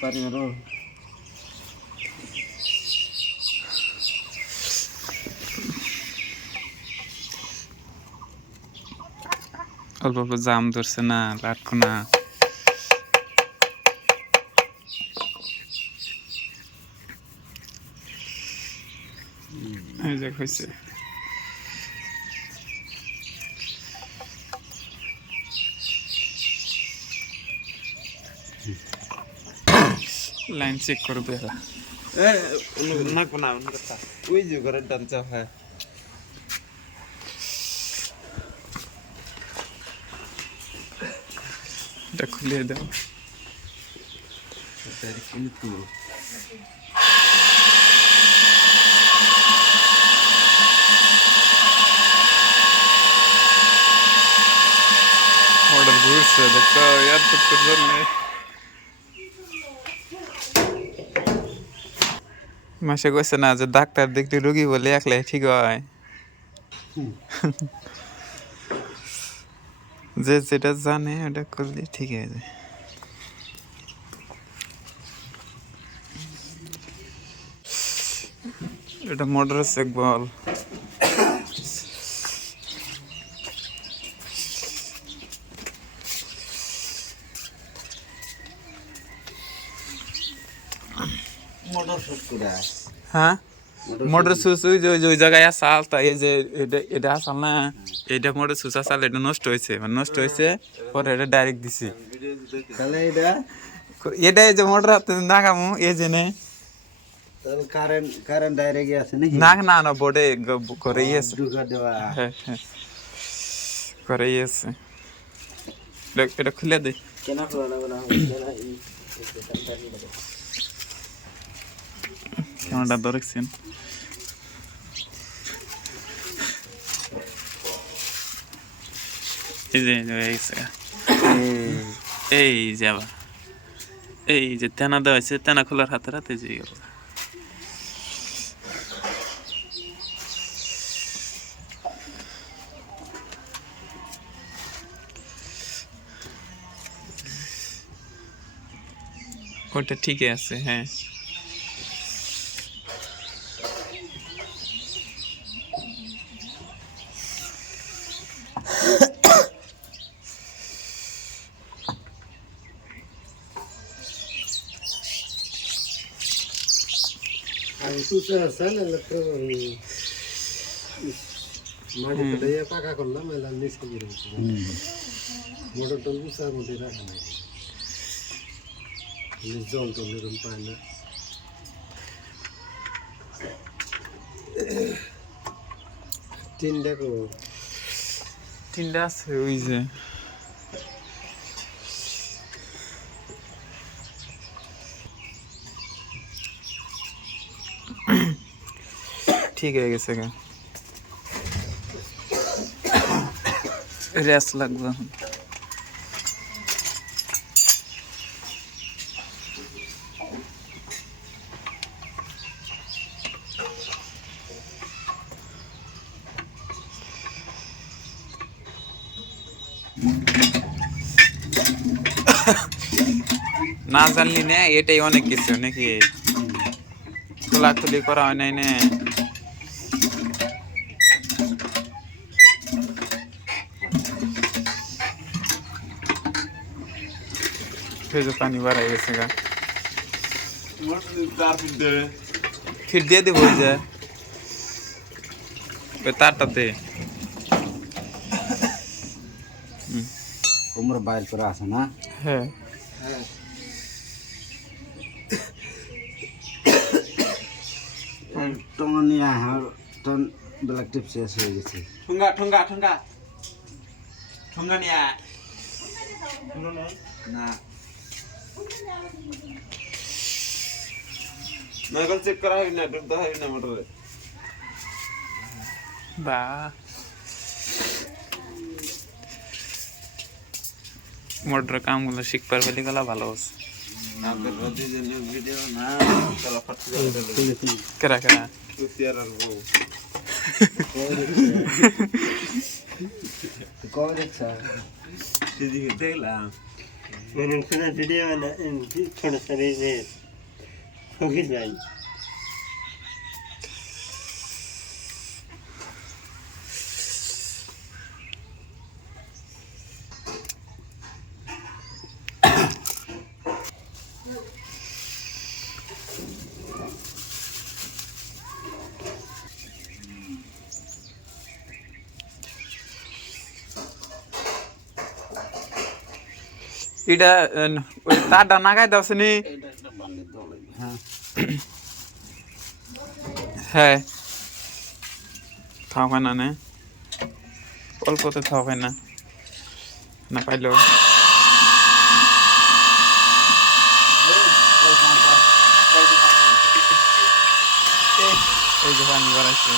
পারি আরো অল্প অল্প জাম ধরছে না লাটকো না এই যে হয়েছে লাইন চেক করবে না কোনা কথা ওই যে ঘরের ডানচা হয় এটা খুলে দাও তার কিন্তু অর্ডার ঘুরছে দেখো ইয়ার করতে জন্য মাসে কইছে না যে ডাক্তার দেখলে রোগী বলে একলাই ঠিক হয় যে যেটা জানে ওটা করলে ঠিক আছে এটা মোটর চেক বল মোটর শট করে হ্যাঁ মোটর সুস ওই যে ওই জায়গায় আসাল তাই এই যে এটা এটা আসাল না এইটা মোটর সুস আসাল এটা নষ্ট হয়েছে মানে নষ্ট হয়েছে পরে এটা ডাইরেক্ট দিছি তাহলে এটা এটা এই যে মোটর হাতে নাগামু এই যে নে তাহলে কারেন্ট ডাইরেক্ট আছে নাকি না না না বোর্ডে করে আছে ঢুকা দেওয়া হ্যাঁ হ্যাঁ করে আছে এটা খুলে দে কেন খোলা না ক্যামেরাটা ধরেছেন এই যে এই যে আবার এই যে তেনা দেওয়া হয়েছে তেনা খোলার হাতে হাতে যে গেল ওটা ঠিকই আছে হ্যাঁ তুই স্যার লাগতো মাটি তো দিয়ে পাকা করলাম এলাম নিচে গিয়ে মোটর টল বুসার মধ্যে রাখা নাই জল টল এরকম পায় না তিনটা আছে ওই যে ঠিক হয়ে গেছে গা রেস লাগবে এখন না জানলি না এটাই অনেক কিছু নাকি খোলাখুলি করা হয় নাই না পানি বাড়াই গেছে গা ফির দিয়ে দিব ওই যে ওই তারটাতে কোমর বাইর করা আছে না হ্যাঁ টঙ্গা নিয়ে আর টন ব্ল্যাক টিপ শেষ হয়ে গেছে ঠুঙ্গা ঠুঙ্গা ঠুঙ্গা ঠুঙ্গা নিয়ে না এখন চেক করা হয় না ডুবতে হয় না মোটরে বা মোটর কামগুলো শিখবার বলে গেলা ভালো আছে আপনার রোজি যে নিউজ ভিডিও না তারা ফাটতে কেরা কেরা তুই আর বউ কবে দেখছ সেদিকে দেখলাম কোনো ভিডিও না ছোট ছোট যে ফকির ভাই এটা ওই তারটা নাগাই দাওসনি হ্যাঁ থাও না নে অল্পতে থাও না না পাইলো এই যে পানি বাড়াইছে